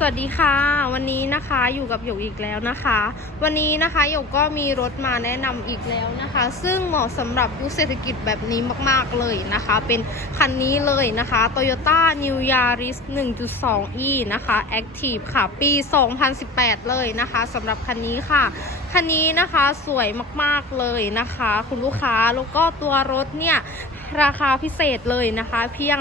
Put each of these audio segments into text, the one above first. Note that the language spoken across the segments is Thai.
สวัสดีค่ะ วันนี้นะคะอยู่กับหยกอีกแล้วนะคะ วันนี้นะคะหยกก็มีรถมาแนะนำอีกแล้วนะคะ ซึ่งเหมาะสำหรับยุคเศรษฐกิจแบบนี้มากๆเลยนะคะ เป็นคันนี้เลยนะคะ Toyota New Yaris 1.2e นะคะ Active ค่ะ ปี 2018 เลยนะคะสำหรับคันนี้ค่ะคันนี้นะคะสวยมากๆเลยนะคะ คุณลูกค้าแล้วก็ตัวรถเนี่ยราคาพิเศษเลยนะคะ เพียง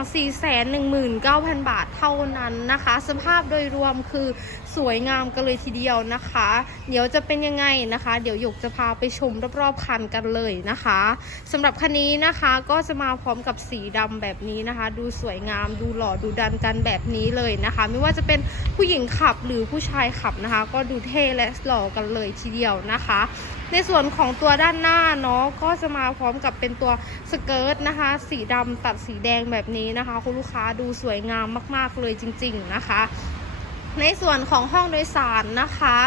419,000 บาทเท่านั้นนะคะ สภาพโดยรวมคือสวยงามกันเลยทีเดียวนะคะ เดี๋ยวจะเป็นยังไงนะคะ เดี๋ยวหยกจะพาไปชมรอบๆคันกันเลยนะคะสำหรับคันนี้นะคะก็จะมาพร้อมกับสีดำแบบนี้นะคะ ดูสวยงามดูหล่อดูดันกันแบบนี้เลยนะคะ ไม่ว่าจะเป็นผู้หญิงขับหรือผู้ชายขับนะคะ ก็ดูเท่และหล่อกันเลยทีเดียวนะคะในส่วนของตัวด้านหน้าเนาะก็จะมาพร้อมกับเป็นตัวสเกิร์ตนะคะ สีดำตัดสีแดงแบบนี้นะคะ คุณลูกค้าดูสวยงามมาก ๆ เลยจริง ๆ นะคะในส่วนของห้องโดยสารนะคะ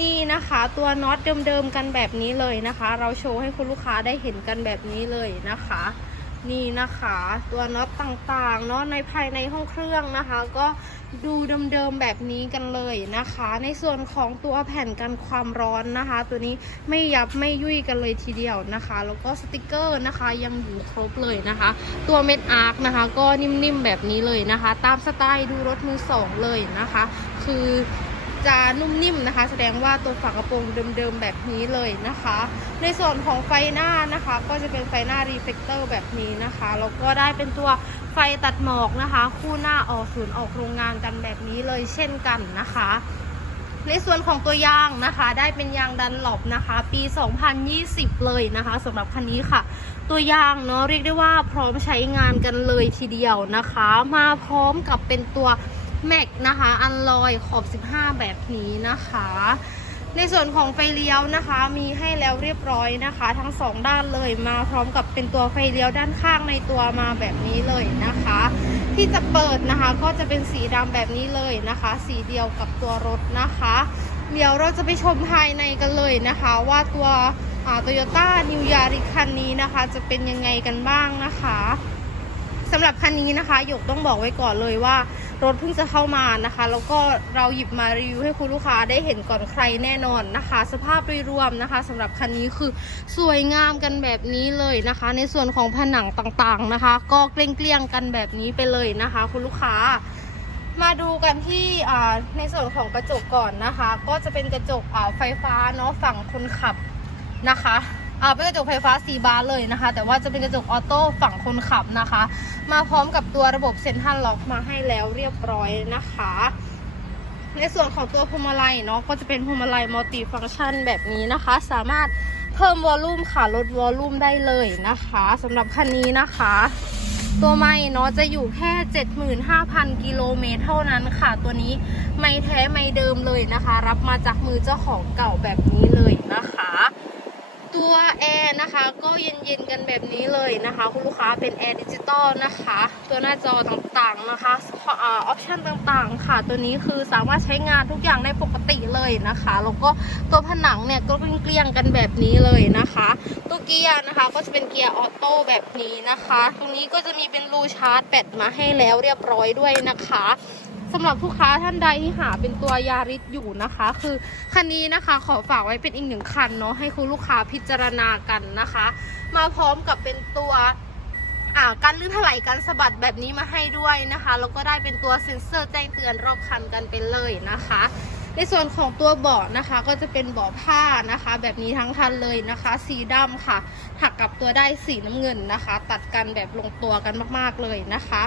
นี่นะคะตัวน็อตเดิมๆกันแบบนี้เลยนะคะ เราโชว์ให้คุณลูกค้าได้เห็นกันแบบนี้เลยนะคะ นี่นะคะ ตัวน็อตต่างๆเนาะในภายในห้องเครื่องนะคะ ก็ดูเดิมๆแบบนี้กันเลยนะคะ ในส่วนของตัวแผ่นกันความร้อนนะคะ ตัวนี้ไม่ยับไม่ยุ่ยกันเลยทีเดียวนะคะ แล้วก็สติกเกอร์นะคะยังอยู่ครบเลยนะคะ ตัวเม็ดอาร์คนะคะ ก็นิ่มๆแบบนี้เลยนะคะ ตามสไตล์ดูรถมือสองเลยนะคะ คือ จะนุ่มนิ่มนะคะ แสดงว่าตัวฝากระโปรงเดิมๆแบบนี้เลยนะคะ ในส่วนของไฟหน้านะคะ ก็จะเป็นไฟหน้ารีเฟกเตอร์แบบนี้นะคะแล้วก็ได้เป็นตัวไฟตัดหมอกนะคะ คู่หน้าออกศูนย์ออกโรงงานกันแบบนี้เลยเช่นกันนะคะในส่วนของตัวยางนะคะ ได้เป็นยางดันหลบนะคะ ปี 2020 เลยนะคะสำหรับคันนี้ค่ะ ตัวยางเนาะเรียกได้ว่าพร้อมใช้งานกันเลยทีเดียวนะคะ มาพร้อมกับเป็นตัว แม็กนะคะ อันลอยขอบ 15 แบบนี้นะคะ ในส่วนของไฟเลี้ยวนะคะ มีให้แล้วเรียบร้อยนะคะ ทั้งสองด้านเลยมาพร้อมกับเป็นตัวไฟเลี้ยวด้านข้างในตัวมาแบบนี้เลยนะคะ ที่จะเปิดนะคะก็จะเป็นสีดำแบบนี้เลยนะคะ สีเดียวกับตัวรถนะคะ เดี๋ยวเราจะไปชมภายในกันเลยนะคะ ว่าตัวโตโยต้านิวยาริคันนี้นะคะ จะเป็นยังไงกันบ้างนะคะสำหรับคันนี้นะคะหยกต้องบอกไว้ก่อนเลยว่า รถเพิ่งจะเข้ามานะคะ แล้วก็เราหยิบมารีวิวให้คุณลูกค้าได้เห็นก่อนใครแน่นอนนะคะ สภาพโดยรวมนะคะสำหรับคันนี้คือสวยงามกันแบบนี้เลยนะคะ ในส่วนของผนังต่างๆนะคะ ก็เกลี้ยงๆกันแบบนี้ไปเลยนะคะ คุณลูกค้ามาดูกันที่ในส่วนของกระจกก่อนนะคะ ก็จะเป็นกระจกไฟฟ้าเนาะฝั่งคนขับนะคะ อ่าเป็นกระจกไฟฟ้าสีบานเลยนะคะ แต่ว่าจะเป็นกระจกออโต้ฝั่งคนขับนะคะ มาพร้อมกับตัวระบบเซ็นทรัลล็อกมาให้แล้วเรียบร้อยนะคะ ในส่วนของตัวพวงมาลัยเนาะก็จะเป็นพวงมาลัยมัลติฟังก์ชันแบบนี้นะคะ สามารถเพิ่มวอลลุ่มค่ะลดวอลลุ่มได้เลยนะคะสำหรับคันนี้นะคะ ตัวไม่เนาะจะอยู่แค่ 75,000 กิโลเมตรเท่านั้นค่ะ ตัวนี้ไม่แท้ไม่เดิมเลยนะคะ รับมาจากมือเจ้าของเก่าแบบนี้เลย ตัวแอร์นะคะก็เย็นๆกันแบบนี้เลยนะคะ คุณลูกค้าเป็นแอร์ดิจิตอลนะคะ ตัวหน้าจอต่างๆนะคะออปชันต่างๆ ค่ะ ตัวนี้คือสามารถใช้งานทุกอย่างได้ปกติเลยนะคะแล้วก็ตัวผนังเนี่ยก็เกลี้ยงๆกันแบบนี้เลยนะคะตัวเกียร์นะคะก็จะเป็นเกียร์ออโต้แบบนี้นะคะ ตรงนี้ก็จะมีเป็นรูชาร์จแบตมาให้แล้วเรียบร้อยด้วยนะคะ สำหรับผู้ค้าท่านใดที่หาเป็นตัวยาริสอยู่นะคะ คือคันนี้นะคะขอฝากไว้เป็นอีกหนึ่งคันเนาะให้คุณลูกค้าพิจารณากันนะคะ มาพร้อมกับเป็นตัวการลื่นถลายการสะบัดแบบนี้มาให้ด้วยนะคะแล้วก็ได้เป็นตัวเซ็นเซอร์แจ้งเตือนรอบคันกันไปเลยนะคะ ในส่วนของตัวเบาะนะคะ ก็จะเป็นเบาะผ้านะคะ แบบนี้ทั้งคันเลยนะคะ สีดำค่ะถักกับตัวได้สีน้ำเงินนะคะ ตัดกันแบบลงตัวกันมากๆเลยนะคะ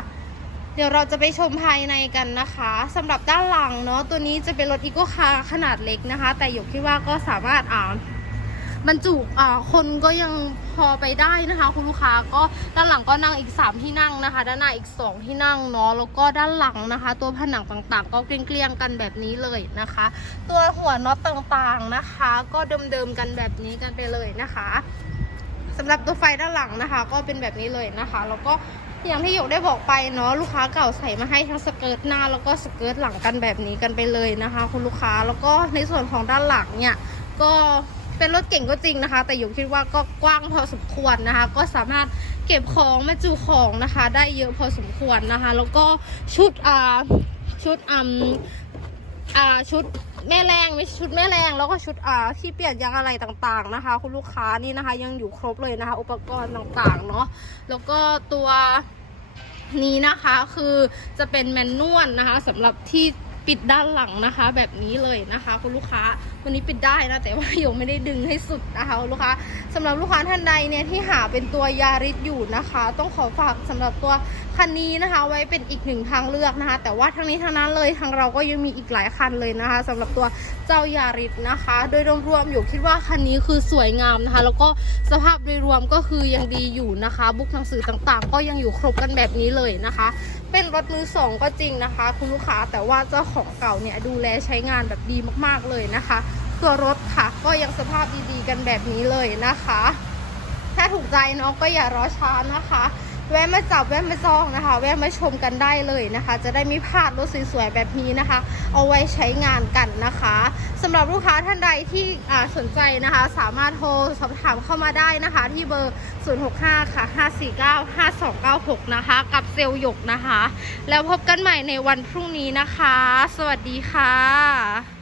ดี๋ยวเราจะไปชมภายในกันนะคะสำหรับด้านหลังเนาะตัวนี้จะเป็นรถอีโก้คาร์ขนาดเล็กนะคะ แต่หยกคิดว่าก็สามารถอ่าบรรจุอ่าคนก็ยังพอไปได้นะคะ คุณลูกค้าก็ด้านหลังก็นั่งอีก 3 ที่นั่งนะคะ ด้านหน้าอีก 2 ที่นั่งเนาะแล้วก็ด้านหลังนะคะ ตัวผนังต่างๆ ก็เกลี้ยงๆกันแบบนี้เลยนะคะ ตัวหัวน็อตต่างๆนะคะ ก็เดิมๆกันแบบนี้กันไปเลยนะคะสำหรับตัวไฟด้านหลังนะคะ ก็เป็นแบบนี้เลยนะคะ แล้วก็ อย่างที่หยกได้บอกไปเนาะลูกค้าเก่าใส่มาให้ทั้งสเกิร์ตหน้า แล้วก็สเกิร์ตหลังกันแบบนี้กันไปเลยนะคะ คุณลูกค้าแล้วก็ในส่วนของด้านหลังเนี่ยก็เป็นรถเก่งก็จริงนะคะ แต่หยกคิดว่าก็กว้างพอสมควรนะคะ ก็สามารถเก็บของมาจุของนะคะ ได้เยอะพอสมควรนะคะ แล้วก็ชุดอ่าชุดอ่าอ่าชุด แม่แรงไม่ใช่ชุดแม่แรงแล้วก็ชุดอ่าที่เปลี่ยนยางอะไรต่างๆนะคะ คุณลูกค้านี่นะคะ ยังอยู่ครบเลยนะคะ อุปกรณ์ต่างๆเนาะแล้วก็ตัวนี้นะคะคือจะเป็นแมนนวลนะคะสำหรับที่ ปิดด้านหลังนะคะ แบบนี้เลยนะคะ คุณลูกค้าวันนี้ปิดได้นะแต่ว่ายังไม่ได้ดึงให้สุดนะคะคุณลูกค้าสำหรับลูกค้าท่านใดเนี่ยที่หาเป็นตัวยาริสอยู่นะคะ ต้องขอฝากสำหรับตัวคันนี้นะคะ ไว้เป็นอีกหนึ่งทางเลือกนะคะ แต่ว่าทั้งนี้ทั้งนั้นเลยทางเราก็ยังมีอีกหลายคันเลยนะคะสำหรับตัวเจ้ายาริสนะคะ โดยรวมๆอยู่คิดว่าคันนี้คือสวยงามนะคะ แล้วก็สภาพโดยรวมก็คือยังดีอยู่นะคะ บุ๊กหนังสือต่างๆ ก็ยังอยู่ครบกันแบบนี้เลยนะคะ เป็นรถมือสองก็จริงนะคะ คุณลูกค้าแต่ว่าเจ้าของเก่าเนี่ยดูแลใช้งานแบบดีมากๆเลยนะคะ ตัวรถค่ะก็ยังสภาพดีๆกันแบบนี้เลยนะคะ ถ้าถูกใจเนาะก็อย่ารอช้านะคะ แวะมาจับแวะมาจองนะคะ แวะมาชมกันได้เลยนะคะ จะได้ไม่พลาดรถสวยๆแบบนี้นะคะ เอาไว้ใช้งานกันนะคะสำหรับลูกค้าท่านใดที่สนใจนะคะ สามารถโทรสอบถามเข้ามาได้นะคะ ที่เบอร์ 065 ค่ะ 549 5296 นะคะ กับเซลล์หยกนะคะ แล้วพบกันใหม่ในวันพรุ่งนี้นะคะ สวัสดีค่ะ